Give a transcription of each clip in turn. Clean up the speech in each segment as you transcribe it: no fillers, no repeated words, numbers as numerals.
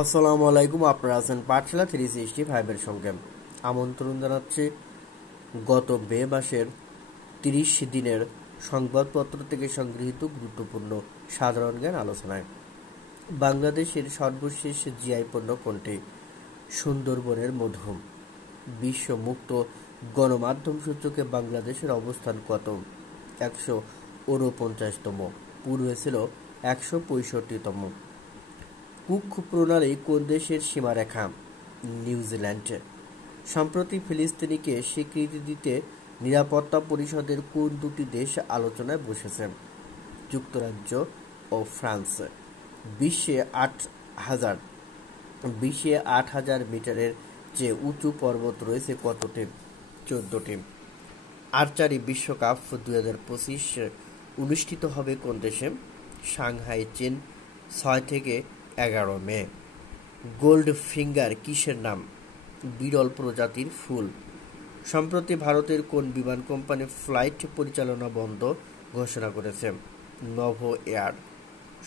আসসালামু আলাইকুম। আপনারা আছেন পাঠশালা 365 এর সঙ্গে। আমন্ত্রণ জানাচ্ছি গত মে মাসের 30 দিনের সংবাদপত্র থেকে সংগৃহীত গুরুত্বপূর্ণ সাধারণ জ্ঞান আলোচনায়। বাংলাদেশের সর্বশেষ জিআই পণ্য কোনটি? সুন্দরবনের মধু। বিশ্ব মুক্ত গণমাধ্যম সূচকে বাংলাদেশের অবস্থান কত? 149তম, পূর্বে ছিল 165তম। কুক প্রণালী কোন দেশের সীমারেখা? নিউজিল্যান্ড। সম্প্রতি ফিলিস্তিনিকে স্বীকৃতি দিতে নিরাপত্তা পরিষদের কোন দুটি দেশ আলোচনায় বসেছে? যুক্তরাজ্য ও ফ্রান্স। বিশ্বে 8,000 মিটারের চেয়ে উঁচু পর্বত রয়েছে কতটি? 14টি। আর্চারি বিশ্বকাপ 2025 অনুষ্ঠিত হবে কোন দেশে? সাংহাই, চীন। 6 থেকে 11 মে। গোল্ড ফিঙ্গার কিসের নাম? বিরল প্রজাতির ফুল। সম্প্রতি ভারতের কোন বিমান কোম্পানি ফ্লাইট পরিচালনা বন্ধ ঘোষণা করেছে? Novo air.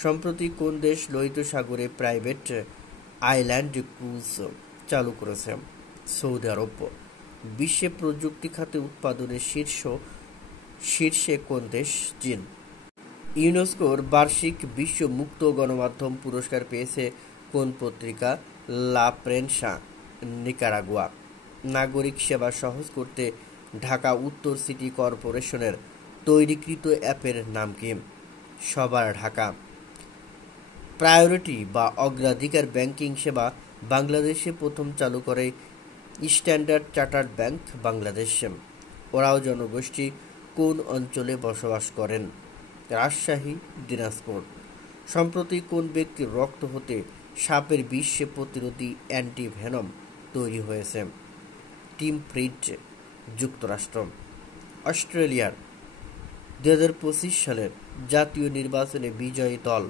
সম্প্রতি কোন দেশ লোহিত সাগরে প্রাইভেট আইল্যান্ড ক্রুজ চালু করেছে? সৌদি আরব। বিশ্বে প্রযুক্তি খাতে উৎপাদনের শীর্ষে কোন দেশ? চীন। ইউনেস্কোর বার্ষিক বিশ্ব মুক্ত গণমাধ্যম পুরস্কার পেয়েছে কোন পত্রিকা? লা প্রেনসা, নিকারাগুয়া। নাগরিক সেবা সহজ করতে ঢাকা উত্তর সিটি কর্পোরেশনের তৈরিকৃত অ্যাপের নাম কি? সবার ঢাকা। প্রায়োরিটি বা অগ্রাধিকার ব্যাংকিং সেবা বাংলাদেশে প্রথম চালু করে স্ট্যান্ডার্ড চার্টার্ড ব্যাংক বাংলাদেশ। ওরাও জনগোষ্ঠী কোন অঞ্চলে বসবাস করেন? রাজশাহী, দিনাজপুর। সম্প্রতি কোন ব্যক্তির রক্ত হতে সাপের বিষ প্রতিরোধী অ্যান্টিভেনম তৈরি হয়েছে? টিম ফ্রিজ, যুক্তরাষ্ট্র। অস্ট্রেলিয়ার 2025 সালের জাতীয় নির্বাচনে বিজয়ী দল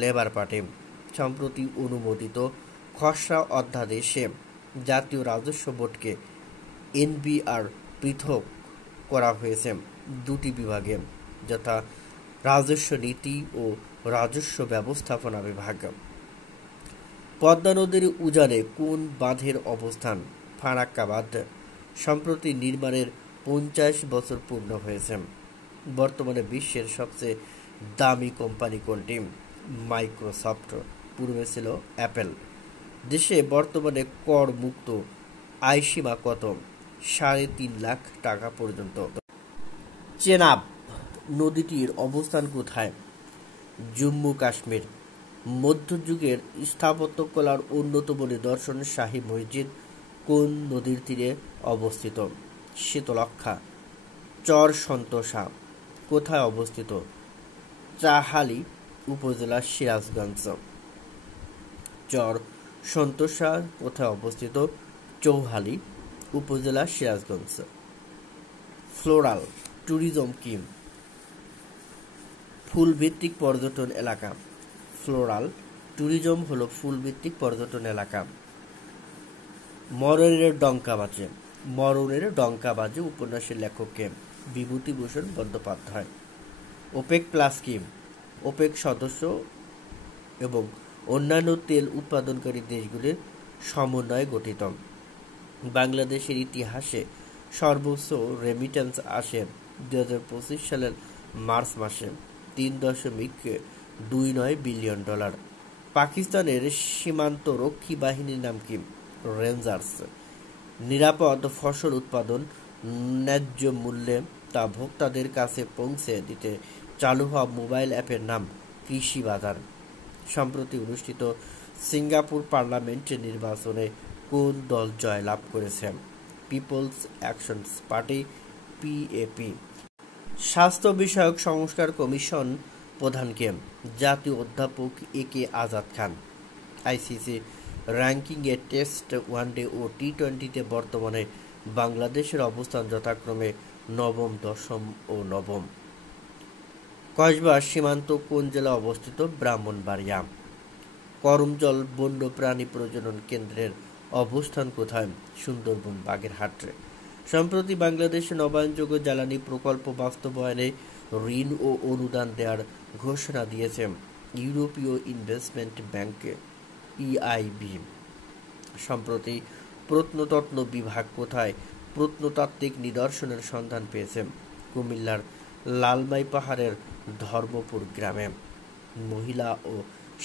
লেবার পার্টি। সম্প্রতি অনুমোদিত খসড়া অধ্যাদেশে জাতীয় রাজস্ব বোর্ডকে এনবিআর পৃথক করা হয়েছে দুটি বিভাগে, যথা রাজস্ব নীতি ও রাজস্ব ব্যবস্থাপনা বিভাগ। পদ্মা নদীর উজানে কোন বাঁধের অবস্থান? ফারাক্কা বাঁধ। সম্প্রতি নির্মাণের 50 বছর পূর্ণ হয়েছে। বর্তমানে বিশ্বের সবচেয়ে দামি কোম্পানি কোনটি? মাইক্রোসফট, পূর্বে ছিল অ্যাপেল। দেশে বর্তমানে কর মুক্ত আয় সীমা কত? 3.5 লাখ টাকা পর্যন্ত। চেনাব নদীটির অবস্থান কোথায়? জম্মু কাশ্মীর। মধ্যযুগের স্থাপত্যকলার অন্যতম নিদর্শন শাহী মসজিদ কোন নদীর তীরে অবস্থিত? শীতলক্ষ্যা। চর সন্তোষা কোথায় অবস্থিত? চাহালি উপজেলা, সিরাজগঞ্জ। চর সন্তোষা কোথায় অবস্থিত? চৌহালি উপজেলা, সিরাজগঞ্জ। ফ্লোরাল ট্যুরিজম কি? ফুলভিত্তিক পর্যটন এলাকা। ফ্লোরাল ট্যুরিজম হলো ফুলভিত্তিক পর্যটন এলাকা। মরণের ডঙ্কা বাজে। মরণের ডঙ্কা বাজে উপন্যাসের লেখক কে? বিভূতিভূষণ বন্দ্যোপাধ্যায়। ওপেক প্লাস কি? ওপেক সদস্য এবং অন্যান্য তেল উৎপাদনকারী দেশগুলির সমন্বয়ে গঠিত। বাংলাদেশের ইতিহাসে সর্বোচ্চ রেমিটেন্স আসে 2025 সালের মার্চ মাসে, $3.29 বিলিয়ন। পাকিস্তানের সীমান্ত রক্ষী বাহিনীর নাম কি? রেঞ্জার্স। নিরাপদ ফসল উৎপাদন ন্যায্য মূল্যে তা ভোক্তাদের কাছে পৌঁছে দিতে চালু হওয়া মোবাইল অ্যাপের নাম কৃষি বাজার। সম্প্রতি অনুষ্ঠিত সিঙ্গাপুর পার্লামেন্ট নির্বাচনে কোন দল জয়লাভ করেছে? People's action party, PAP. স্বাস্থ্য বিষয়ক সংস্কার কমিশন প্রধান কে? জাতীয় অধ্যাপক একে আজাদ খান। আইসিসি র্যাঙ্কিংয়ে টেস্ট, ওয়ানডে ও টি-20-তে বর্তমানে বাংলাদেশের অবস্থান যথাক্রমে নবম, দশম ও নবম। কসবার সীমান্ত কোন জেলা অবস্থিত? ব্রাহ্মণবাড়িয়া। করমজল বন্যপ্রাণী প্রজনন কেন্দ্রের অবস্থান কোথায়? সুন্দরবন, বাগেরহাট। সম্প্রতি বাংলাদেশে নবায়নযোগ্য জ্বালানি প্রকল্প বাস্তবায়নে ঋণ ও অনুদান দেওয়ার ঘোষণা দিয়েছে ইউরোপীয় ইনভেস্টমেন্ট ব্যাংক। EIB। সম্প্রতি প্রত্নতত্ত্ব বিভাগ কোথায় প্রত্নতাত্ত্বিক নিদর্শনের সন্ধান পেয়েছে? কুমিল্লার লালমাই পাহাড়ের ধর্মপুর গ্রামে। মহিলা ও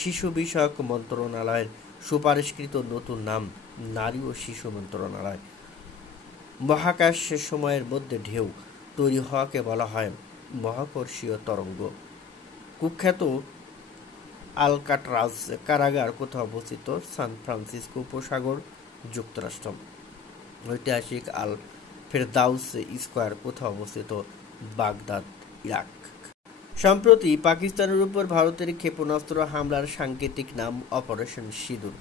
শিশু বিষয়ক মন্ত্রণালয়ের সুপারিশকৃত নতুন নাম নারী ও শিশু মন্ত্রণালয়। মহাকাশ সময়ের মধ্যে ঢেউ তৈরি হওয়াকে বলা হয় মহাকর্ষীয় তরঙ্গ। কুখ্যাত আলকাট্রাজ কারাগার কোথায় অবস্থিত? সান ফ্রান্সিসকো উপসাগর, যুক্তরাষ্ট্র। ঐতিহাসিক আল ফেরদাউস স্কয়ার কোথায় অবস্থিত? Baghdad, Iraq. সম্প্রতি পাকিস্তানের উপর ভারতের ক্ষেপণাস্ত্র হামলার সাংকেতিক নাম অপারেশন সিঁদুর।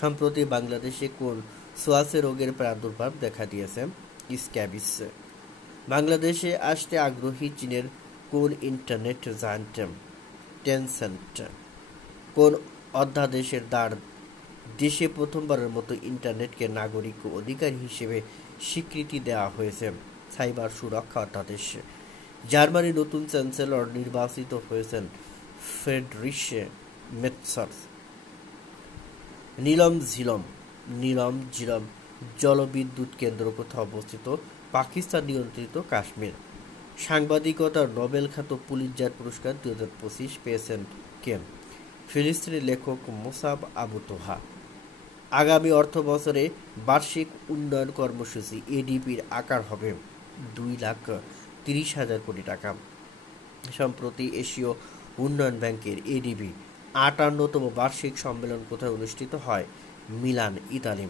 সম্প্রতি বাংলাদেশে কোন সোয়াসে রোগের প্রাদুর্ভাব দেখা দিয়েছে? স্ক্যাবিস। বাংলাদেশে আসতে আগ্রহী চীনের কোন ইন্টারনেট জায়ান্ট? টেনসেন্ট। কোন অধ্যাদেশের দ্বারা দেশে প্রথমবারের মতো ইন্টারনেটকে নাগরিক অধিকার হিসেবে স্বীকৃতি দেওয়া হয়েছে? সাইবার সুরক্ষা অধ্যাদেশ। জার্মানির নতুন চ্যান্সেলর নির্বাচিত হয়েছেন ফ্রেডরিশ মেটসার্স। নীলম ঝিলম জলবিদ্যুৎ কেন্দ্র কোথায় অবস্থিত? পাকিস্তান নিয়ন্ত্রিত কাশ্মীর। সাংবাদিকতার নোবেল খ্যাত পুলিৎজার পুরস্কার 2025 পেয়েছেন কে? ফিলিস্তিনি লেখক মোসাব আবু তোহা। আগামী অর্থবছরে বার্ষিক উন্নয়ন কর্মসূচি এডিপির আকার হবে 2,30,000 কোটি টাকা। সম্প্রতি এশীয় উন্নয়ন ব্যাংকের এডিবি 58তম বার্ষিক সম্মেলন কোথায় অনুষ্ঠিত হয়? Milan, Italy.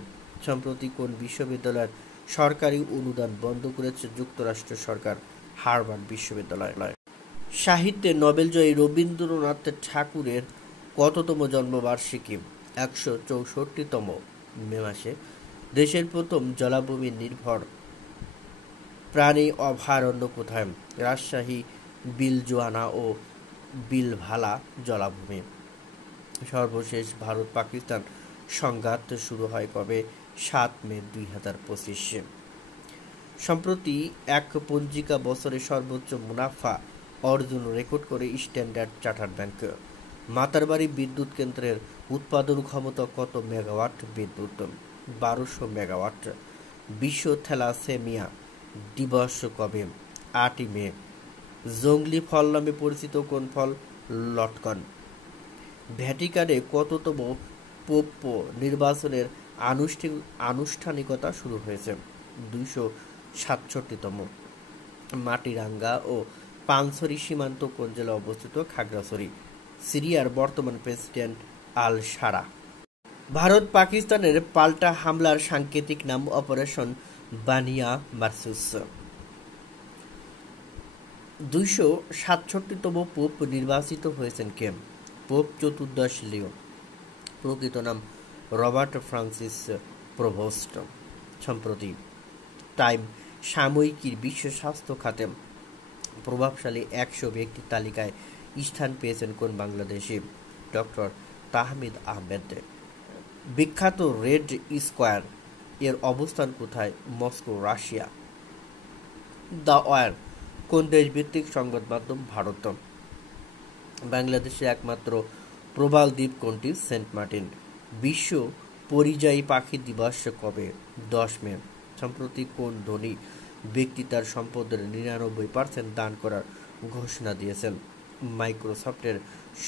সম্প্রতি কোন বিশ্ববিদ্যালয়ের সরকারি অনুদান বন্ধ করেছে যুক্তরাষ্ট্র সরকার? হার্ভার্ড বিশ্ববিদ্যালয়। সাহিত্যে নোবেলজয়ী রবীন্দ্রনাথ ঠাকুরের কততম জন্মবার্ষিকী? 164তম। মে মাসে। দেশের প্রথম জলাভূমি নির্ভর প্রাণী অভয়ারণ্য কোথায়? রাজশাহী বিলজোয়ানা ও বিলভালা জলাভূমি। সর্বশেষ ভারত পাকিস্তান সংঘাত শুরু হয় কবে? 7 মে 2025। সম্প্রতি এক পঞ্জিকা বছরে সর্বোচ্চ মুনাফা অর্জন রেকর্ড করে স্ট্যান্ডার্ড চার্টার্ড ব্যাংক। মাতারবাড়ি বিদ্যুৎ কেন্দ্রের উৎপাদন ক্ষমতা কত মেগাওয়াট বিদ্যুৎ? 1200 মেগাওয়াট। বিশ্ব থ্যালাসেমিয়া দিবস কবে? 8 মে। জংলি ফল নামে পরিচিত কোন ফল? লটকন। ভ্যাটিকানে কততম পোপ নির্বাচনের আনুষ্ঠানিকতা শুরু হয়েছে? 267তম। মাটিরাঙ্গা ও পানছড়ি সীমান্ত কোন জেলায় অবস্থিত? খাগড়াছড়ি। সিরিয়ার বর্তমান প্রেসিডেন্ট আল সারা। ভারত পাকিস্তানের পাল্টা হামলার সাংকেতিক নাম অপারেশন বানিয়া মারসুস। 267তম পোপ নির্বাচিত হয়েছেন কে? পোপ চতুর্দশ লিও। প্রকৃত নাম রবার্ট ফ্রান্সিস প্রভোস্ট। সম্প্রতি টাইম সাময়িকীর বিশ্ব স্বাস্থ্য খাতে প্রভাবশালী 100 ব্যক্তির তালিকায় স্থান পেয়েছেন কোন বাংলাদেশি? ডক্টর তাহমিদ আহমেদ। বিখ্যাত রেড স্কোয়ার এর অবস্থান কোথায়? Moscow, Russia. দ্য ওয়ার কোন দেশভিত্তিক সংবাদ মাধ্যম? ভারত। বাংলাদেশের একমাত্র প্রবাল দ্বীপ কোনটি? Saint Martin. বিশ্ব পরিযায়ী পাখি দিবস কবে? 10 মে। সম্প্রতি কোন ধনী ব্যক্তি তার সম্পদের 99% দান করার ঘোষণা দিয়েছেন? মাইক্রোসফটের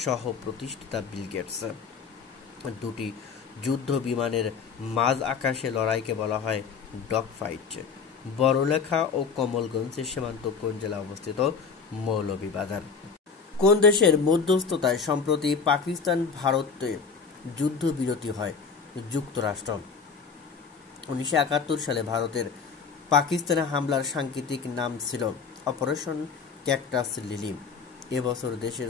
সহ প্রতিষ্ঠাতা বিল গেটস। দুটি যুদ্ধ বিমানের মাঝ আকাশে লড়াইকে বলা হয় ডগ ফাইট। বড়লেখা ও কমলগঞ্জের সীমান্ত কোন জেলায় অবস্থিত? মৌলভীবাজার। কোন দেশের মধ্যস্থতায় সম্প্রতি পাকিস্তান ভারতে যুদ্ধবিরতি হয়? যুক্তরাষ্ট্র। 1971 সালে ভারতের পাকিস্তানে হামলার সাংকেতিক নাম ছিল অপারেশন ক্যাকটাস লিলি। এবছর দেশের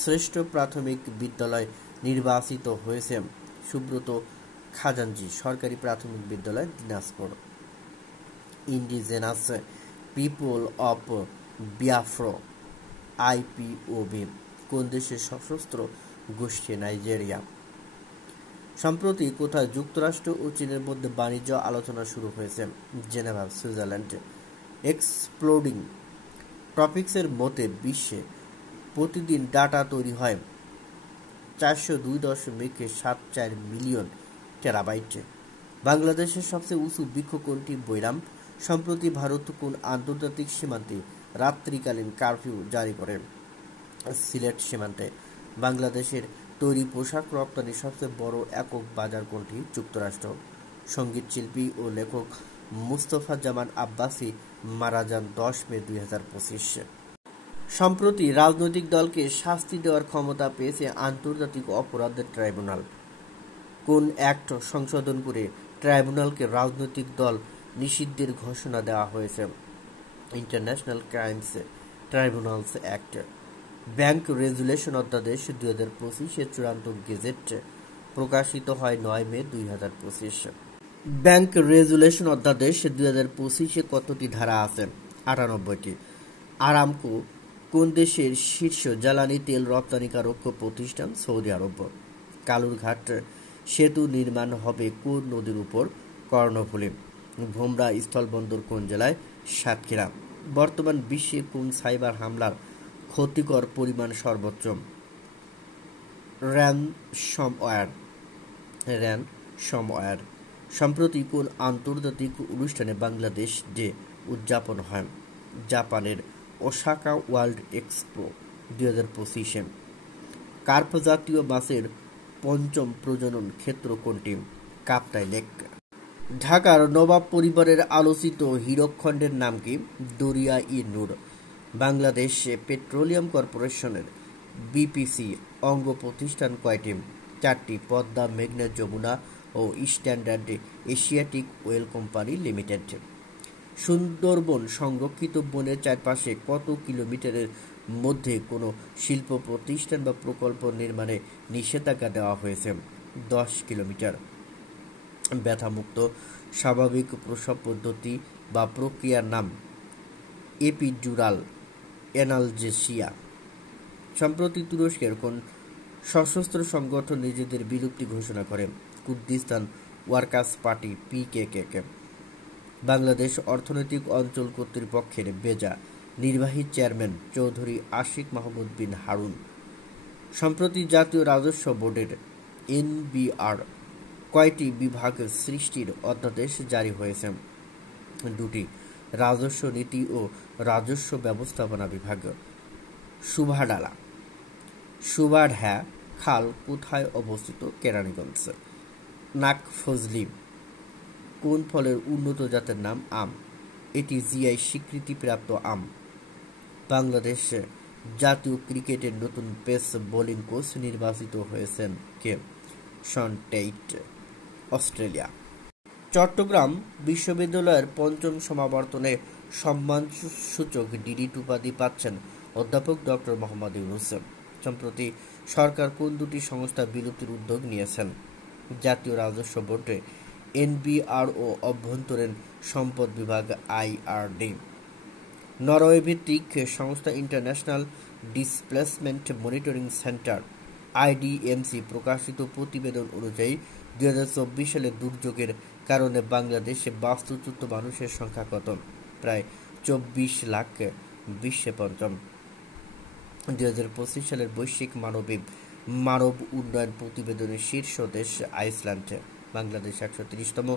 শ্রেষ্ঠ প্রাথমিক বিদ্যালয় নির্বাচিত হয়েছে সুব্রত খাজানজি সরকারি প্রাথমিক বিদ্যালয়, Dinajpur. Indigenous people of Biafra IPOB কোন দেশের সশস্ত্র গোষ্ঠী? নাইজেরিয়া। সম্প্রতি কোথায় যুক্তরাষ্ট্র ও চীনের মধ্যে বাণিজ্য আলোচনা শুরু হয়েছে? Geneva, Switzerland. এক্সপ্লোডিং টপিকসের মতে বিশ্বে প্রতিদিন ডাটা তৈরি হয় 402.74 মিলিয়ন টেরাবাইট। বাংলাদেশের সবচেয়ে উঁচু বৃক্ষ কোনটি? বৈরাম। সম্প্রতি ভারত কোন আন্তর্জাতিক সীমান্তে রাত্রিকালীন কারফিউ জারি করে? সিলেট সীমান্তে। বাংলাদেশের তৈরি পোশাক রপ্তানির সবচেয়ে বড় একক বাজার কোনটি? যুক্তরাষ্ট্র। সঙ্গীত শিল্পী ও লেখক মুস্তফা জামান আব্বাসী মারা যান 10 মে 2025। সম্প্রতি রাজনৈতিক দলকে শাস্তি দেওয়ার ক্ষমতা পেয়েছে আন্তর্জাতিক অপরাধ ট্রাইব্যুনাল। কোন অ্যাক্ট সংশোধন করে ট্রাইব্যুনালকে রাজনৈতিক দল নিষিদ্ধের ঘোষণা দেওয়া হয়েছে? International crimes tribunals act. Bank resolution অধ্যাদেশ 2025 চূড়ান্ত গেজেট প্রকাশিত হয় 9 মে 2025। ব্যাংক রেজুলেশন অধ্যাদেশ 2025 কতটি ধারা আছে? 98টি। আরামকো কোন দেশের শীর্ষ জ্বালানি তেল রপ্তানিকারক প্রতিষ্ঠান? সৌদি আরব। কালুরঘাট সেতু নির্মাণ হবে কোন নদীর উপর? কর্ণফুলী। ভোমরা স্থলবন্দর কোন জেলায়? সাতক্ষীরা। বর্তমান বিশ্বে কোন সাইবার হামলার ক্ষতিকর পরিমাণ সর্বোচ্চ? র্যানসমওয়্যার। সম্প্রতি কোন আন্তর্জাতিক অনুষ্ঠানে বাংলাদেশ ডে উদযাপন হয়? জাপানের ওসাকা ওয়ার্ল্ড এক্সপো 2025। কার্প জাতীয় মাছের পঞ্চম প্রজনন ক্ষেত্র কোনটি? কাপ্তাই লেক। ঢাকার নবাব পরিবারের আলোচিত হীরকখণ্ডের নাম কি? দরিয়া-ই-নূর। বাংলাদেশ পেট্রোলিয়াম কর্পোরেশনের বিপিসি অঙ্গ প্রতিষ্ঠান কয়টি? 4টি। পদ্মা, মেঘনা, যমুনা ও standard Asiatic oil company limited. Sundarbans সংরক্ষিত বনের চারপাশে কত কিলোমিটারের মধ্যে কোনো শিল্প প্রতিষ্ঠান বা প্রকল্প নির্মাণে নিষেধাজ্ঞা দেওয়া হয়েছে? 10 কিলোমিটার। ব্যথামুক্ত স্বাভাবিক প্রসব পদ্ধতি বা প্রক্রিয়ার নাম? Epidural analgesia. সম্প্রতি তুরস্কের কোন সশস্ত্র সংগঠন নিজেদের বিলুপ্তি ঘোষণা করে? Kurdistan workers party পিকেকে। বাংলাদেশ অর্থনৈতিক অঞ্চল কর্তৃপক্ষের বেজা নির্বাহী চেয়ারম্যান চৌধুরী আশিক মাহমুদ বিন হারুন। সম্প্রতি জাতীয় রাজস্ব বোর্ডের এনবিআর কয়টি বিভাগ সৃষ্টির অধ্যাদেশ জারি হয়েছে? 2টি। রাজস্ব নীতি ও রাজস্ব ব্যবস্থাপনা বিভাগ। সুবাঢা খাল কোথায় অবস্থিত? কেরানীগঞ্জ। নাকফজলি কোন ফলের উন্নত জাতের নাম? আম। এটি জিআই স্বীকৃতিপ্রাপ্ত আম। বাংলাদেশ জাতীয় ক্রিকেটের নতুন পেস বোলিং কোচ নির্বাচিত হয়েছেন কে? Shaun Tait, Australia. চট্টগ্রাম বিশ্ববিদ্যালয়ের 5ম সমাবর্তনে সম্মানসূচক ডিলিট উপাধি পাচ্ছেন অধ্যাপক ডক্টর মোহাম্মদ ইউনূস। সম্প্রতি সরকার কোন 2টি সংস্থা বিলুপ্তির উদ্যোগ নিয়েছেন? জাতীয় রাজস্ব বোর্ড, এনবিআর ও অভ্যন্তরীণ সম্পদ বিভাগ আইআরডি। নরওয়ে ভিত্তিক সংস্থা ইন্টারন্যাশনাল ডিসপ্লেসমেন্ট মনিটরিং সেন্টার আইডিএমসি প্রকাশিত প্রতিবেদন অনুযায়ী 2024 সালে দুর্যোগের কারণে বাংলাদেশে বাস্তুচ্যুত মানুষের সংখ্যা কত? প্রায় 24 লাখ, বিশ্বে পঞ্চম। 2025 সালের বৈশ্বিক মানব উন্নয়ন প্রতিবেদনের শীর্ষ দেশ আইসল্যান্ড। বাংলাদেশ 130তম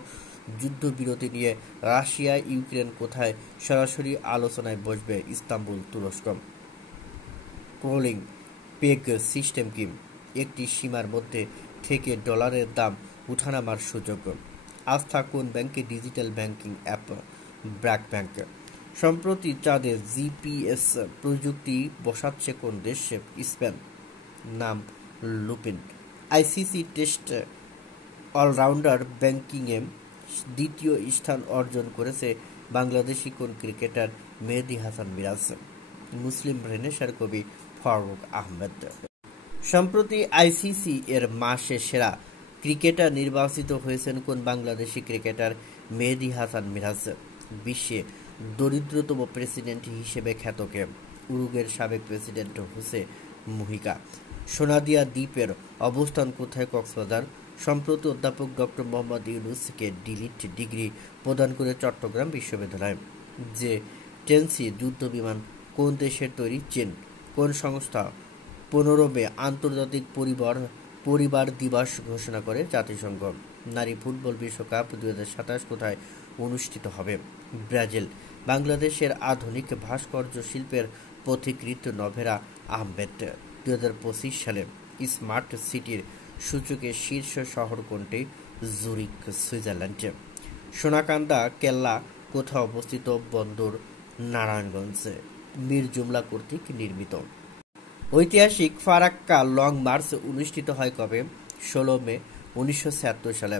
যুদ্ধবিরতি নিয়ে রাশিয়া ইউক্রেন কোথায় সরাসরি আলোচনায় বসবে? ইস্তাম্বুল, তুরস্ক। ক্রলিং পেগ সিস্টেম কি? একটি সীমার মধ্যে থেকে ডলারের দাম উঠানামার সুযোগ। আস্থা কোন ব্যাংকের digital banking app? BRAC bank. সম্প্রতি চাঁদে জিপিএস প্রযুক্তি বসাচ্ছে কোন দেশ? স্পেন। নাম লুপিন। আইসিসি টেস্ট অলরাউন্ডার র্যাঙ্কিংয়ে 2য় স্থান অর্জন করেছে বাংলাদেশি কোন ক্রিকেটার? মেহেদী হাসান মিরাজ। মুসলিম রেনেসাঁর কবি ফারুক আহমেদ। সম্প্রতি আইসিসি এর মাসে সেরা ক্রিকেটার নির্বাচিত হয়েছেন কোন বাংলাদেশি ক্রিকেটার? মেহেদী হাসান মিরাজ। বিশ্বে দরিদ্রতম প্রেসিডেন্ট হিসেবে খ্যাত কে? উরুগুয়ের সাবেক প্রেসিডেন্ট হোসে মুহিকা। সোনাদিয়া দ্বীপের অবস্থান কোথায়? কক্সবাজার। সম্প্রতি অধ্যাপক ডক্টর মোহাম্মদ ইউনূসকে ডিলিট ডিগ্রি প্রদান করে চট্টগ্রাম বিশ্ববিদ্যালয়। যে টেনসি যুদ্ধবিমান কোন দেশের তৈরি? চীন। কোন সংস্থা 15 মে আন্তর্জাতিক পরিবার দিবস ঘোষণা করে জাতিসংঘ। নারী ফুটবল বিশ্বকাপ 2027 কোথায় অনুষ্ঠিত হবে? ব্রাজিল। বাংলাদেশের আধুনিক ভাস্কর্য শিল্পের পথিকৃৎ নভেরা আহমেদ। 2025 সালে স্মার্ট সিটির সূচকে শীর্ষ শহর কোনটি? Zurich, Switzerland. সোনাকান্দা কেল্লা কোথায় অবস্থিত? বন্দর, নারায়ণগঞ্জে। মীর জুমলা কর্তৃক নির্মিত। ঐতিহাসিক ফারাক্কা লং মার্চ অনুষ্ঠিত হয় কবে? 16 মে 1976 সালে।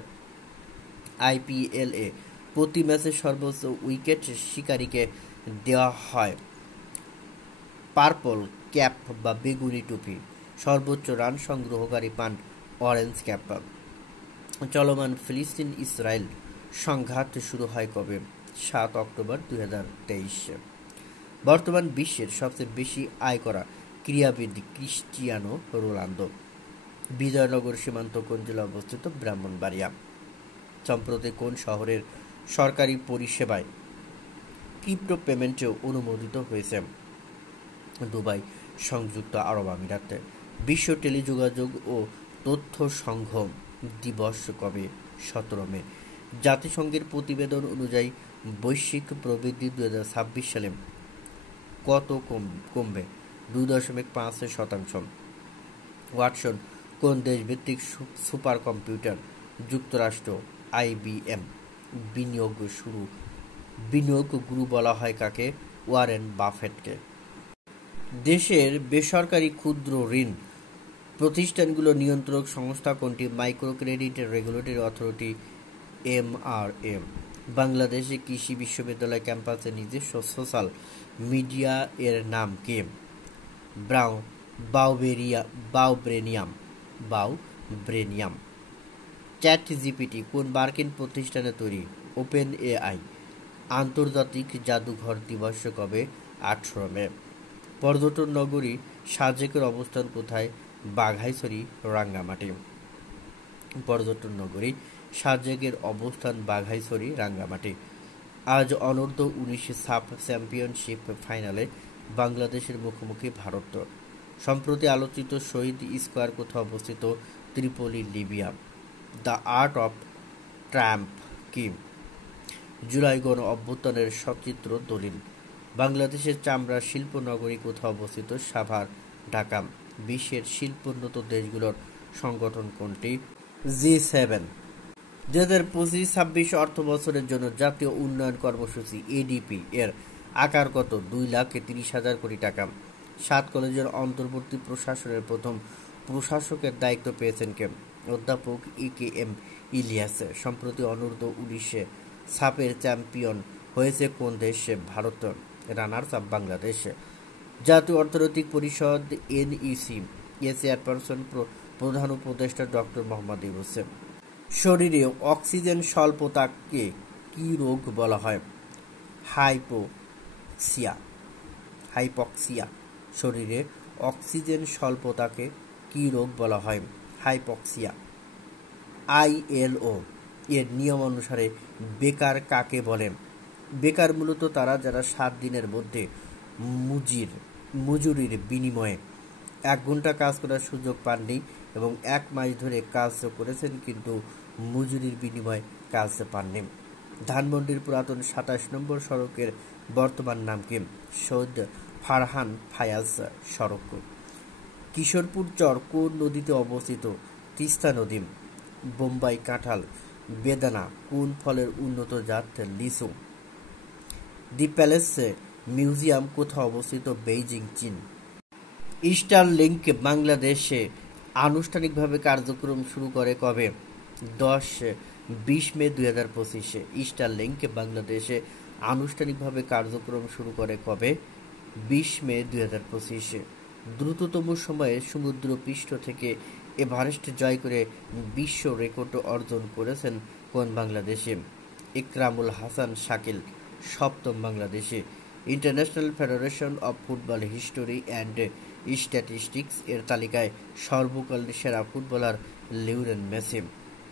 IPL-এ প্রতি ম্যাচে সর্বোচ্চ উইকেট শিকারীকে দেওয়া হয় পার্পল ক্যাপ বা বেগুনি টুপি। সর্বোচ্চ রান সংগ্রহকারী পান অরেঞ্জ ক্যাপ। চলমান ফিলিস্তিন ইসরায়েল সংঘাত শুরু হয় কবে? 7 অক্টোবর 2023। বর্তমান বিশ্বের সবচেয়ে বেশি আয় করা ক্রীড়াবিদ ক্রিস্টিয়ানো রোনালদো। বিজয়নগর সীমান্ত কোন জেলায় অবস্থিত? ব্রাহ্মণবাড়িয়া। সম্প্রতি কোন শহরের সরকারি পরিষেবায় ক্রিপ্টো পেমেন্টে অনুমোদিত হয়েছে? দুবাই, সংযুক্ত আরব আমিরাতে। বিশ্ব টেলিযোগাযোগ ও তথ্য সংঘ দিবস কবে? 17 মে। জাতিসংঘের প্রতিবেদন অনুযায়ী বৈশ্বিক প্রবৃদ্ধি 2026 সালে কত কমবে? 2.5%। ওয়াটসন কোন দেশভিত্তিক সুপার কম্পিউটার? যুক্তরাষ্ট্র। IBM। বিনিয়োগ গুরু বলা হয় কাকে? ওয়ারেন বাফেটকে। দেশের বেসরকারি ক্ষুদ্র ঋণ প্রতিষ্ঠানগুলো নিয়ন্ত্রক সংস্থা কোনটি? Micro credit regulatory authority, MRM। বাংলাদেশে কৃষি বিশ্ববিদ্যালয় ক্যাম্পাসে নিজস্ব সোশ্যাল মিডিয়া এর নাম কি? বাউব্রেনিয়াম। চ্যাট জিপিটি কোন মার্কিন প্রতিষ্ঠানে তৈরি? OpenAI। আন্তর্জাতিক জাদুঘর দিবস কবে? 18 মে। পর্যটন নগরী সাজেকের অবস্থান কোথায়? বাঘাইছড়ি, রাঙ্গামাটি। পর্যটন নগরী সাজেকের অবস্থান বাঘাইছড়ি, রাঙ্গামাটি। আজ অনূর্ধ্ব 19 সাফ চ্যাম্পিয়নশিপ ফাইনালে বাংলাদেশের মুখোমুখি ভারত। সম্প্রতি আলোচিত শহীদ স্কোয়ার কোথায় অবস্থিত? Tripoli, Libya. The art of Trump কি? জুলাই গণ অভ্যুত্থানের সচিত্র দলিল। বাংলাদেশের চামড়া শিল্প নগরী কোথায় অবস্থিত? সাভার, ঢাকা। বিশ্বের শিল্পোন্নত দেশগুলোর সংগঠন কোনটি? G7। 2025-26 অর্থ বছরের জন্য জাতীয় উন্নয়ন কর্মসূচি ADP এর আকার কত? 2,30,000 কোটি টাকা। 7 কলেজের অন্তর্বর্তী প্রশাসনের প্রথম প্রশাসকের দায়িত্ব পেয়েছেন কে? অধ্যাপক EKM ইলিয়াস। সম্প্রতি অনূর্ধ্ব 19 সাফের চ্যাম্পিয়ন হয়েছে কোন দেশ? ভারত। Runners up Bangladesh. জাতীয় অর্থনৈতিক পরিষদ NEC এর চেয়ারপারসন প্রধান উপদেষ্টা ডক্টর মোহাম্মদ ইউনূস। শরীরে অক্সিজেন স্বল্পতাকে কি রোগ বলা হয়? হাইপক্সিয়া। শরীরে অক্সিজেন স্বল্পতাকে কি রোগ বলা হয়? হাইপক্সিয়া। ILO এর নিয়ম অনুসারে বেকার কাকে বলে? বেকার মূলত তারা যারা 7 দিনের মধ্যে মজুরির বিনিময়ে 1 ঘন্টা কাজ করার সুযোগ পাননি এবং 1 মাস ধরে কাজ করেছেন কিন্তু মজুরির বিনিময়ে কাজ পাননি। ধানমন্ডির পুরাতন 27 নম্বর সড়কের বর্তমান নাম কি? সৈয়দ ফারহান ফায়াজ সড়ক। কিশোরপুর চর কোন নদীতে অবস্থিত? তিস্তা নদী। বোম্বাই কাঁঠাল, বেদানা কোন ফলের উন্নত জাত? লিচু। দি প্যালেস মিউজিয়াম কোথায় অবস্থিত? বেইজিং, চীন। স্টারলিংক বাংলাদেশে আনুষ্ঠানিকভাবে কার্যক্রম শুরু করে কবে? 20 মে 2025। স্টারলিংক বাংলাদেশে আনুষ্ঠানিকভাবে কার্যক্রম শুরু করে কবে? 20 মে 2025। দ্রুততম সময়ে সমুদ্র পৃষ্ঠ থেকে এভারেস্ট জয় করে বিশ্ব রেকর্ড অর্জন করেছেন কোন বাংলাদেশে? ইকরামুল হাসান শাকিল। 7ম বাংলাদেশে international federation of football history and statistics এর তালিকায় সর্বকালের সেরা ফুটবলার লিওনেল মেসি।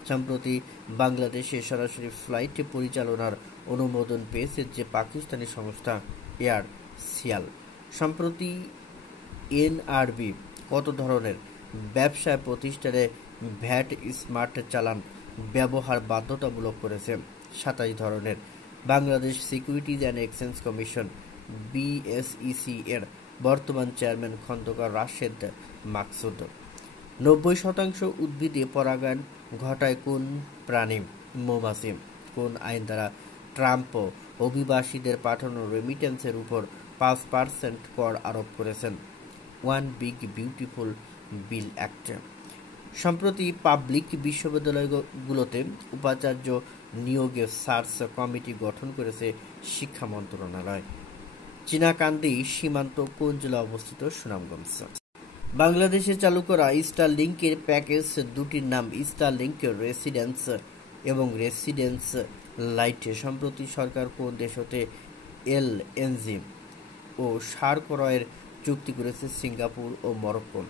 সম্প্রতি বাংলাদেশে সরাসরি ফ্লাইট পরিচালনার অনুমোদন পেয়েছে যে পাকিস্তানি সংস্থা এয়ার সিয়াল। সম্প্রতি NRB কত ধরনের ব্যবসায় প্রতিষ্ঠানে ভ্যাট স্মার্ট চালান ব্যবহার বাধ্যতামূলক করেছে? 27 ধরনের। Bangladesh securities and exchange commission BSEC এর বর্তমান চেয়ারম্যান খন্দকার রাশেদ মাকসুদ। 90% উদ্ভিদে পরাগায়ন ঘটায় কোন প্রাণী? মৌমাছি। কোন আইন দ্বারা ট্রাম্প অভিবাসীদের পাঠানো রেমিটেন্সের উপর 5% কর আরোপ করেছেন? One big beautiful bill act. সম্প্রতি পাবলিক বিশ্ববিদ্যালয়গুলোতে উপাচার্য নিয়োগে সার্চ কমিটি গঠন করেছে শিক্ষা মন্ত্রণালয়। চীনাকান্দি সীমান্ত কোন জেলা অবস্থিত? সুনামগঞ্জ। বাংলাদেশে চালু করা স্টারলিংকের প্যাকেজ দুটির নাম স্টারলিংক রেসিডেন্স এবং রেসিডেন্স লাইট। সম্প্রতি সরকার কোন দেশ হতে LNG ও সার ক্রয়ের চুক্তি করেছে? সিঙ্গাপুর ও মরক্কো।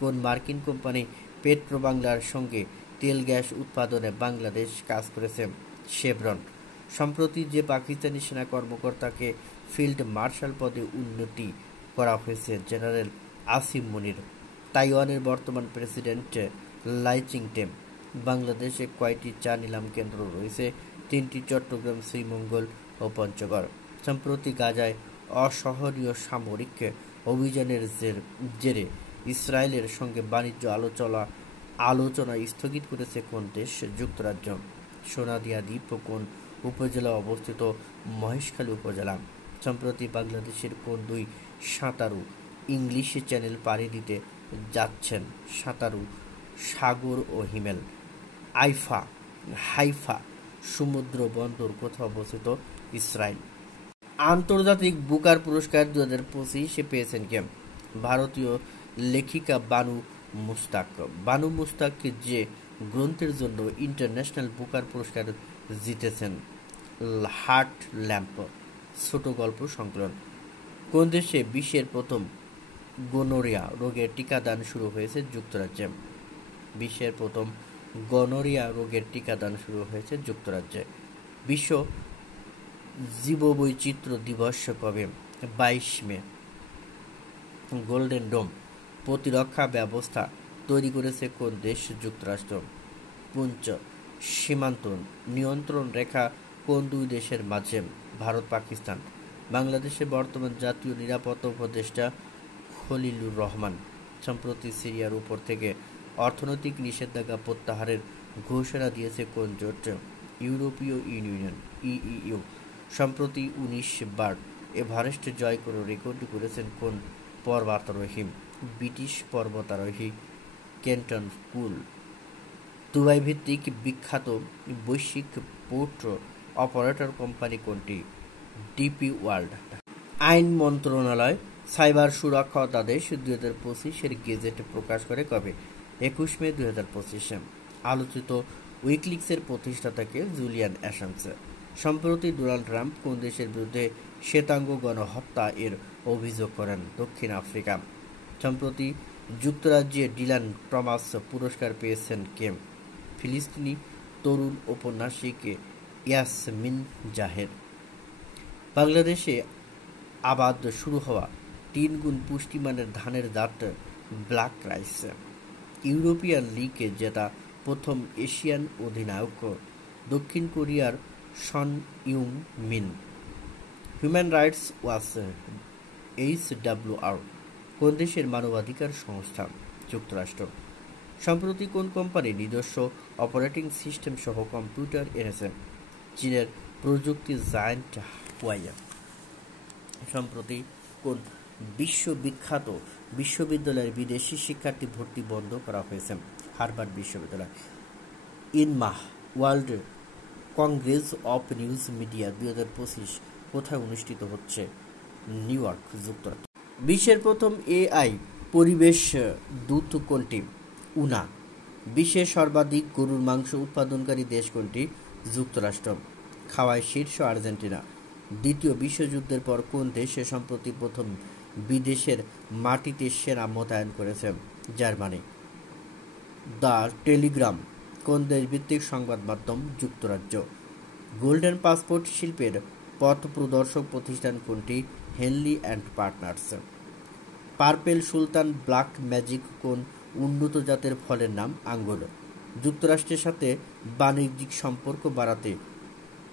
কোন মার্কিন কোম্পানি পেট্রোবাংলার সঙ্গে তেল গ্যাস উৎপাদনে বাংলাদেশ কাজ করেছে? শেভরন। সম্প্রতি যে পাকিস্তানি সেনা কর্মকর্তাকে ফিল্ড মার্শাল পদে উন্নতি করা হয়েছে? জেনারেল আসিম মুনির। তাইওয়ানের বর্তমান প্রেসিডেন্ট লাই চিং-তে। বাংলাদেশে কয়টি চা নিলাম কেন্দ্র রয়েছে? 3টি, চট্টগ্রাম, শ্রীমঙ্গল ও পঞ্চগড়। সম্প্রতি গাজায় অসহনীয় সামরিক অভিযানের জেরে ইসরায়েলের সঙ্গে বাণিজ্য আলোচনা স্থগিত করেছে কোন দেশ? যুক্তরাজ্য। সোনাদিয়া দ্বীপ কোন উপজেলা অবস্থিত? মহেশখালী উপজেলা। সম্প্রতি বাংলাদেশের কোন দুই সাঁতারু ইংলিশ চ্যানেল পাড়ি দিতে যাচ্ছেন? সাঁতারু সাগর ও হিমেল। হাইফা সমুদ্র বন্দর কোথায় অবস্থিত? ইসরায়েল। আন্তর্জাতিক বুকার পুরস্কার 2025 পেয়েছেন কে? ভারতীয় লেখিকা বানু মুস্তাক। বানু মুস্তাক যে গ্রন্থের জন্য ইন্টারন্যাশনাল বুকার পুরস্কার জিতেছেন? হার্ট ল্যাম্প ছোট গল্প সংকলন। কোন দেশে বিশ্বের প্রথম গনোরিয়া রোগের টিকাদান শুরু হয়েছে? যুক্তরাজ্যে। বিশ্বের প্রথম গনোরিয়া রোগের টিকাদান শুরু হয়েছে যুক্তরাজ্যে। বিশ্ব জীববৈচিত্র্য দিবস কবে? 22 মে। গোল্ডেন ডোম প্রতিরক্ষা ব্যবস্থা তৈরি করেছে কোন দেশ? যুক্তরাষ্ট্র। পুঞ্চ সীমান্ত নিয়ন্ত্রণ রেখা কোন দুই দেশের মাঝে? ভারত পাকিস্তান। বাংলাদেশের বর্তমান জাতীয় নিরাপত্তা উপদেষ্টা খলিলুর রহমান। সম্প্রতি সিরিয়ার উপর থেকে অর্থনৈতিক নিষেধাজ্ঞা প্রত্যাহারের ঘোষণা দিয়েছে কোন জোট? ইউরোপীয় ইউনিয়ন EU। সম্প্রতি 19 বার এভারেস্ট জয় করে রেকর্ড করেছেন কোন পর্বতারোহী? ব্রিটিশ পর্বতারোহী কেন্টন কুল। দুবাই ভিত্তিক বিখ্যাত বৈশ্বিক পোর্ট অপারেটর কোম্পানি কোনটি? DP world. আইন মন্ত্রণালয় সাইবার সুরক্ষা অধ্যাদেশ 2025 গেজেট প্রকাশ করে কবে? 21 মে 2025। আলোচিত উইকিলিক্সের প্রতিষ্ঠাতাকে জুলিয়ান অ্যাসাঞ্জ। সম্প্রতি ডোনাল্ড ট্রাম্প কোন দেশের বিরুদ্ধে শ্বেতাঙ্গ গণহত্যা এর অভিযোগ করেন? দক্ষিণ আফ্রিকা। সম্প্রতি যুক্তরাজ্যে ডিলান টমাস পুরস্কার পেয়েছেন কে? ফিলিস্তিনি তরুণ ঔপন্যাসিক ইয়াসমিন জাহের। বাংলাদেশে আবাদ শুরু হওয়া 3 গুণ পুষ্টিমানের ধানের জাত ব্ল্যাক রাইস। ইউরোপিয়ান লিগে জেতা প্রথম এশিয়ান অধিনায়ক দক্ষিণ কোরিয়ার সন ইউং মিন। হিউম্যান রাইটস ওয়াচ HWR কোন দেশের মানবাধিকার সংস্থা? যুক্তরাষ্ট্র। সম্প্রতি কোন কোম্পানি নিজস্ব অপারেটিং সিস্টেম সহ কম্পিউটার এনেছে? চীনের প্রযুক্তি জায়ান্ট হুয়াই। সম্প্রতি কোন বিশ্ববিখ্যাত বিশ্ববিদ্যালয়ের বিদেশি শিক্ষার্থী ভর্তি বন্ধ করা হয়েছে? হার্ভার্ড বিশ্ববিদ্যালয়। ইনমাহ World Congress of News Media 2025 কোথায় অনুষ্ঠিত হচ্ছে? নিউ ইয়র্ক, যুক্তরাষ্ট্র। বিশ্বের প্রথম AI পরিবেশ দূত কোনটি? উনা। বিশ্বের সর্বাধিক গরুর মাংস উৎপাদনকারী দেশ কোনটি? যুক্তরাষ্ট্র। খাওয়ায় শীর্ষ আর্জেন্টিনা। দ্বিতীয় বিশ্বযুদ্ধের পর কোন দেশে সম্প্রতি প্রথম বিদেশের মাটিতে সেনা মোতায়েন করেছে? জার্মানি। দ্য টেলিগ্রাম কোন দেশভিত্তিক সংবাদ মাধ্যম? যুক্তরাজ্য। গোল্ডেন পাসপোর্ট শিল্পের পথ প্রদর্শক প্রতিষ্ঠান কোনটি? Henley and partners. Purple Sultan black magic কোন উন্নত জাতের ফলের নাম? আঙ্গুর। যুক্তরাষ্ট্রের সাথে বাণিজ্যিক সম্পর্ক বাড়াতে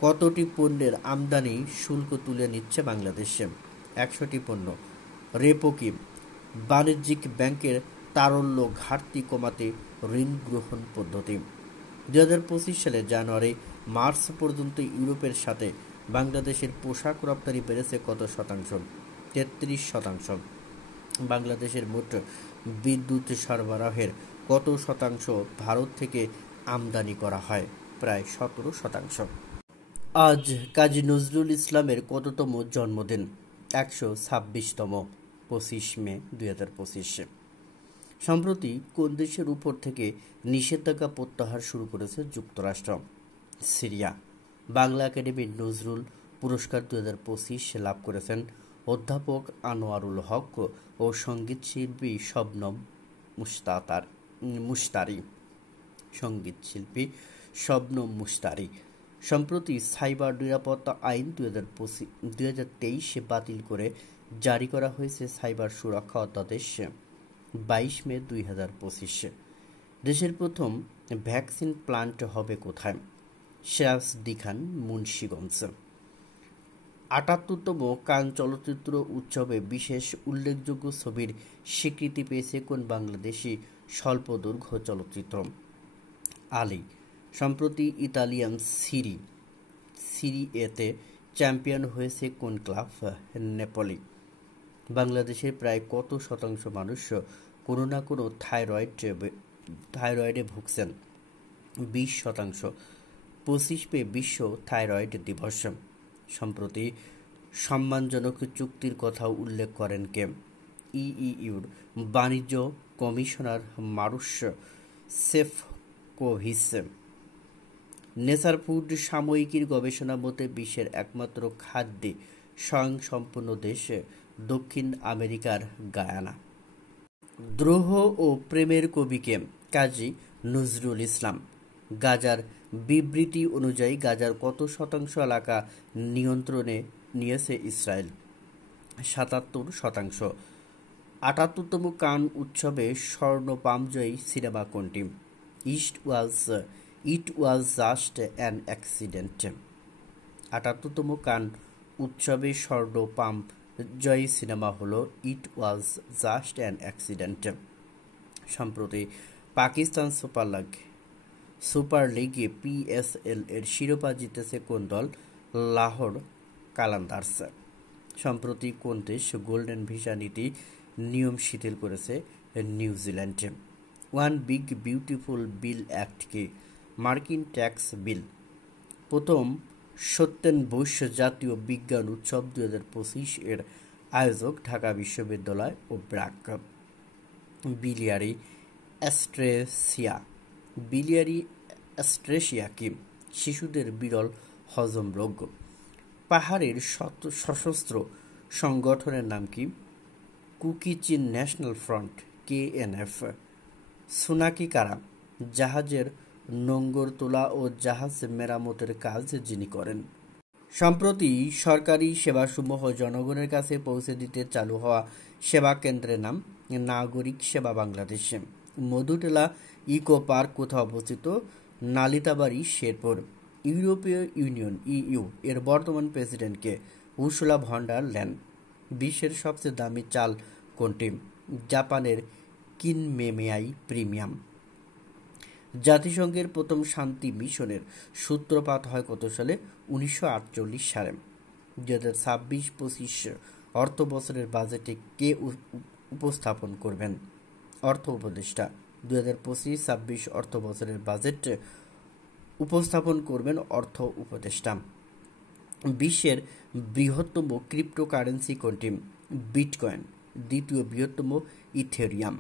কতটি পণ্যের আমদানি শুল্ক তুলে নিচ্ছে বাংলাদেশ? 100টি পণ্য। রেপো কি? বাণিজ্যিক ব্যাংকের তারল্য ঘাটতি কমাতে ঋণ গ্রহণ পদ্ধতি। 2025 সালে জানুয়ারি মার্চ পর্যন্ত ইউরোপের সাথে বাংলাদেশের পোশাক রপ্তানি বেড়েছে কত শতাংশ? 33%। বাংলাদেশের মোট বিদ্যুৎ সরবরাহের কত শতাংশ ভারত থেকে আমদানি করা হয়? প্রায় 17%। আজ কাজী নজরুল ইসলামের কততম জন্মদিন? 126তম। 25 মে 2025। সম্প্রতি কোন দেশের উপর থেকে নিষেধাজ্ঞা প্রত্যাহার শুরু করেছে যুক্তরাষ্ট্র? সিরিয়া। বাংলা একাডেমির নজরুল পুরস্কার 2025 লাভ করেছেন অধ্যাপক আনোয়ারুল হক ও সঙ্গীতশিল্পী শবনম মুশতারি। সম্প্রতি সাইবার নিরাপত্তা আইন 2023 বাতিল করে জারি করা হয়েছে সাইবার সুরক্ষা অধ্যাদেশ 22 মে 2025। দেশের প্রথম ভ্যাকসিন প্লান্ট হবে কোথায়? সিরাজদিখান, মুন্সিগঞ্জ। 78তম কান চলচ্চিত্র উৎসবে বিশেষ উল্লেখযোগ্য ছবির স্বীকৃতি পেয়েছে কোন বাংলাদেশি স্বল্পদৈর্ঘ্য চলচ্চিত্র? আলী। সম্প্রতি ইতালিয়ান সিরি এতে চ্যাম্পিয়ন হয়েছে কোন ক্লাব? নেপোলি। বাংলাদেশের প্রায় কত শতাংশ মানুষ কোনো না কোনো থাইরয়েডে ভুগছেন? 20%। 25 মে বিশ্ব থাইরয়েড দিবস। সম্প্রতি সম্মানজনক চুক্তির কথাও উল্লেখ করেন কে? ইইউর বাণিজ্য কমিশনার মারুশ সেফকোভিচ। নেচার ফুড সাময়িকীর গবেষণা মতে বিশ্বের একমাত্র খাদ্যে স্বয়ংসম্পূর্ণ দেশ দক্ষিণ আমেরিকার গায়ানা। দ্রোহ ও প্রেমের কবি কে? কাজী নজরুল ইসলাম। গাজার বিবৃতি অনুযায়ী গাজার কত শতাংশ এলাকা নিয়ন্ত্রণে নিয়েছে ইসরায়েল? 77%। 78তম কান উৎসবে স্বর্ণপামজয়ী সিনেমা কোনটি? ইট ওয়াজ জাস্ট অ্যান অ্যাক্সিডেন্ট। 78তম কান উৎসবে স্বর্ণপাম জয়ী সিনেমা হলো ইট ওয়াজ জাস্ট অ্যান অ্যাক্সিডেন্ট। সম্প্রতি পাকিস্তান সুপার লিগে PSL এর শিরোপা জিতেছে কোন দল? লাহোর কালান্দার্স। সম্প্রতি কোন দেশ গোল্ডেন ভিসা নীতি নিয়ম শিথিল করেছে? New Zealand. One big beautiful bill act কি? মার্কিন ট্যাক্স বিল। প্রথম সত্যেনবোস জাতীয় বিজ্ঞান উৎসব 2025 এর আয়োজক ঢাকা বিশ্ববিদ্যালয় ও ব্র্যাক। বিলিয়ারি অ্যাস্ট্রেসিয়া কি? শিশুদের বিরল হজম রোগ। পাহাড়ের সশস্ত্র সংগঠনের নাম কি? Kuki-Chin national front KNF। সুনাকি কারা? জাহাজের নোঙর তোলা ও জাহাজ মেরামতের কাজ যিনি করেন। সম্প্রতি সরকারি সেবাসমূহ জনগণের কাছে পৌঁছে দিতে চালু হওয়া সেবা কেন্দ্রের নাম নাগরিক সেবা বাংলাদেশ। মধুটেলা ইকো পার্ক কোথায় অবস্থিত? নালিতাবাড়ি, শেরপুর। ইউরোপীয় ইউনিয়ন EU এর বর্তমান প্রেসিডেন্টকে? Ursula von der Leyen. বিশ্বের সবচেয়ে দামি চাল কোনটি? জাপানের কিনমেমেয়াই প্রিমিয়াম। জাতিসংঘের প্রথম শান্তি মিশনের সূত্রপাত হয় কত সালে? 1948 সালে। 2026-25 অর্থ বছরের বাজেটে কে উপস্থাপন করবেন? অর্থ উপদেষ্টা। 2025-26 অর্থ বছরের বাজেট উপস্থাপন করবেন অর্থ উপদেষ্টা। বিশ্বের বৃহত্তম ক্রিপ্টোকারেন্সি কোনটি? বিটকয়েন। দ্বিতীয় বৃহত্তম ইথেরিয়াম।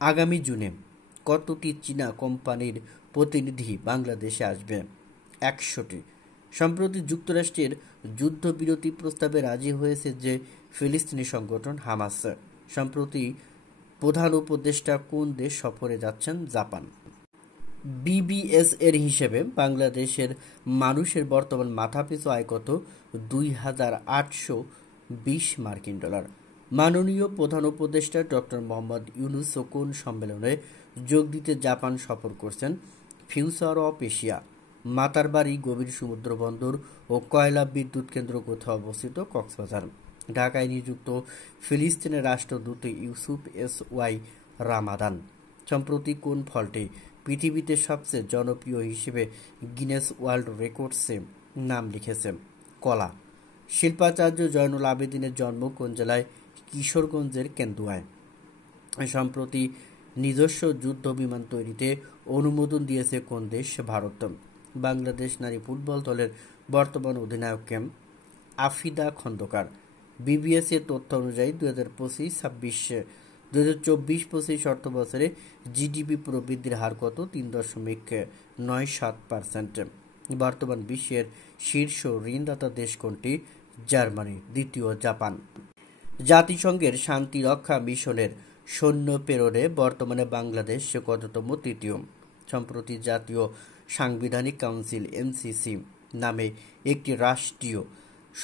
আগামী জুনে কতটি চীনা কোম্পানির প্রতিনিধি বাংলাদেশে আসবে? 100টি। সম্প্রতি যুক্তরাষ্ট্রের যুদ্ধবিরতি প্রস্তাবে রাজি হয়েছে যে ফিলিস্তিনি সংগঠন হামাস। সম্প্রতি প্রধান উপদেষ্টা কোন দেশ সফরে যাচ্ছেন? জাপান। BBS এর হিসেবে বাংলাদেশের মানুষের বর্তমান মাথাপিছু আয় কত? $2,820 মার্কিন। মাননীয় প্রধান উপদেষ্টা ডক্টর মোহাম্মদ ইউনূস কোন সম্মেলনে যোগ দিতে জাপান সফর করছেন? Future of Asia. মাতারবাড়ি গভীর সমুদ্র বন্দর ও কয়লা বিদ্যুৎ কেন্দ্র কোথায় অবস্থিত? কক্সবাজার। ঢাকায় নিযুক্ত ফিলিস্তিনের রাষ্ট্রদূত ইউসুফ এস ওয়াই রামাদান। সম্প্রতি কোন ফলটি পৃথিবীতে সবচেয়ে জনপ্রিয় হিসেবে গিনেস ওয়ার্ল্ড রেকর্ডসে নাম লিখেছে? কলা। শিল্পাচার্য জয়নুল আবেদিনের জন্ম কোন জেলায়? কিশোরগঞ্জের কেন্দুয়ায়। সম্প্রতি নিজস্ব যুদ্ধ বিমান তৈরিতে অনুমোদন দিয়েছে কোন দেশ? ভারত। বাংলাদেশ নারী ফুটবল দলের বর্তমান অধিনায়ক কে? আফিদা খন্দকার। বিবিএস এর তথ্য অনুযায়ী 2024-25 অর্থ বছরে জিডিপি প্রবৃদ্ধির হার কত? 3.97%। বর্তমান বিশ্বের শীর্ষ ঋণদাতা দেশ কোনটি? জার্মানি। দ্বিতীয় জাপান। জাতিসংঘের শান্তি রক্ষা মিশনের সৈন্য প্রেরণে বর্তমানে বাংলাদেশ কততম? তৃতীয়। সম্প্রতি জাতীয় সাংবিধানিক কাউন্সিল এনসিসি নামে একটি রাষ্ট্রীয়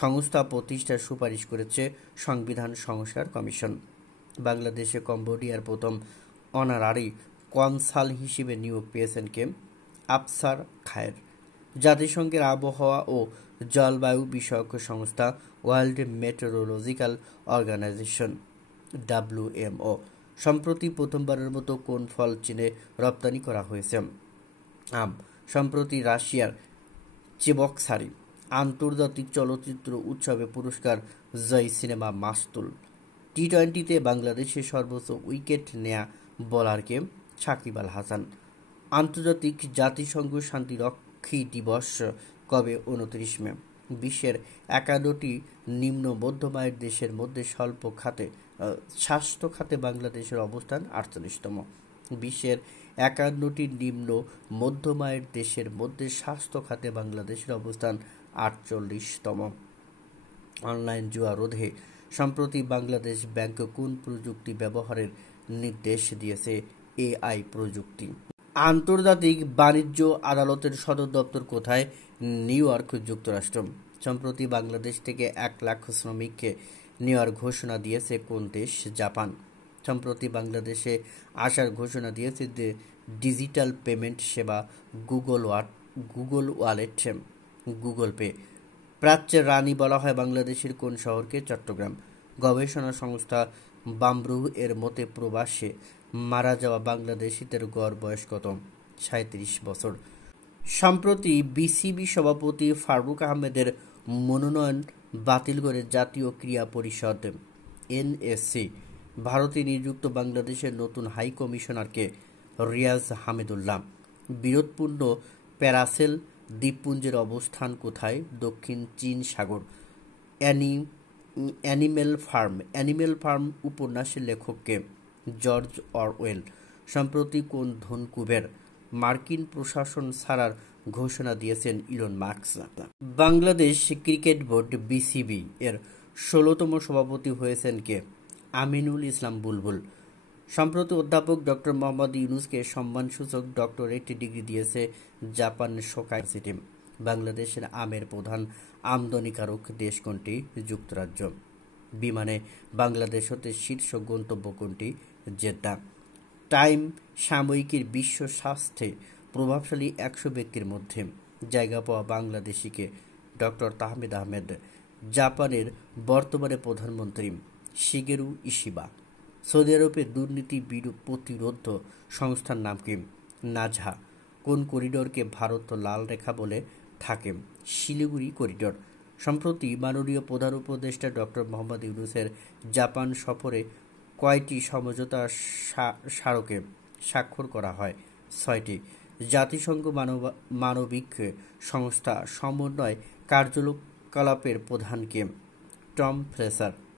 সংস্থা প্রতিষ্ঠার সুপারিশ করেছে সংবিধান সংস্কার কমিশন। বাংলাদেশে কম্বোডিয়ার প্রথম অনারারি কনসাল হিসেবে নিয়োগ পেয়েছেন কে? আফসার খায়ের। জাতিসংঘের আবহাওয়া ও জলবায়ু বিষয়ক সংস্থা ওয়ার্ল্ড মেটেরোলজিক্যাল অর্গানাইজেশন WMO সম্প্রতি প্রথমবারের মতো কোন ফল চীনে রপ্তানি করা হয়েছে? আম। সম্প্রতি রাশিয়ার চেবক্সারি আন্তর্জাতিক চলচ্চিত্র উৎসবে পুরস্কার জয়ী সিনেমা মাস্তুল। টি-20তে বাংলাদেশের সর্বোচ্চ উইকেট নেয়া বোলারকে? সাকিব আল হাসান। আন্তর্জাতিক জাতিসংঘ শান্তিরক্ষী দিবস কবে? 29 মে। বিশ্বের 51টি নিম্ন মধ্যম আয়ের দেশের মধ্যে স্বাস্থ্য খাতে বাংলাদেশের অবস্থান 48তম। বিশ্বের 51টি নিম্ন মধ্যম আয়ের দেশের মধ্যে স্বাস্থ্য খাতে বাংলাদেশের অবস্থান 48তম। অনলাইন জুয়া রোধে সম্প্রতি বাংলাদেশ ব্যাংক কোন প্রযুক্তি ব্যবহারের নির্দেশ দিয়েছে? AI প্রযুক্তি। আন্তর্জাতিক বাণিজ্য আদালতের সদর দপ্তর কোথায়? নিউ ইয়র্ক, যুক্তরাষ্ট্র। সম্প্রতি বাংলাদেশ থেকে 1 লাখ শ্রমিককে নেওয়ার ঘোষণা দিয়েছে কোন দেশ? জাপান। সম্প্রতি বাংলাদেশে আসার ঘোষণা দিয়েছে ডিজিটাল পেমেন্ট সেবা গুগল ওয়ালেট, গুগল পে। প্রাচ্যের রানী বলা হয় বাংলাদেশের কোন শহরকে? চট্টগ্রাম। গবেষণা সংস্থা বামব্রু এর মতে প্রবাসে মারা যাওয়া বাংলাদেশিদের গড় বয়স কত? 37 বছর। সম্প্রতি বিসিবি সভাপতি ফারুক আহমেদের মনোনয়ন বাতিল করে জাতীয় ক্রীড়া পরিষদ NSC। ভারতে নিযুক্ত বাংলাদেশের নতুন হাই কমিশনারকে? রিয়াজ হামিদুল্লাহ। বিরোধপূর্ণ প্যারাসেল দ্বীপপুঞ্জের অবস্থান কোথায়? দক্ষিণ চীন সাগর। অ্যানিমেল ফার্ম উপন্যাসের লেখককে? George Orwell. সম্প্রতি কোন ধনকুবের মার্কিন প্রশাসন ছাড়ার ঘোষণা দিয়েছেন Elon Musk? Bangladesh cricket board BCB এর 16তম সভাপতি হয়েছেন কে? আমিনুল ইসলাম বুলবুল। সম্প্রতি অধ্যাপক ডক্টর মোহাম্মদ ইউনূসকে সম্মানসূচক ডক্টরেট ডিগ্রি দিয়েছে জাপান সোকাই ইউনিভার্সিটি। বাংলাদেশের আমের প্রধান আমদানিকারক দেশ কোনটি? যুক্তরাজ্য। বিমানে বাংলাদেশ হতে শীর্ষ গন্তব্য কোনটি? জেদ্দা। টাইম সাময়িকীর বিশ্ব স্বাস্থ্যে প্রভাবশালী 100 ব্যক্তির মধ্যে জায়গা পাওয়া বাংলাদেশিকে? ডক্টর তাহমিদ আহমেদ। জাপানের বর্তমানে প্রধানমন্ত্রী শিগেরু ইশিবা। সৌদি আরবের দুর্নীতি প্রতিরোধ সংস্থার নাম কি? নাজহা। কোন করিডোরকে ভারত লাল রেখা বলে থাকে? শিলিগুড়ি করিডোর। সম্প্রতি মাননীয় প্রধান উপদেষ্টা ডক্টর মোহাম্মদ ইউনূসের জাপান সফরে কয়টি সমঝোতা স্মারকে স্বাক্ষর করা হয়? 6টি। জাতিসংঘ মানবিক সংস্থা সমন্বয় কার্যকলাপের প্রধান কে? Tom Fletcher.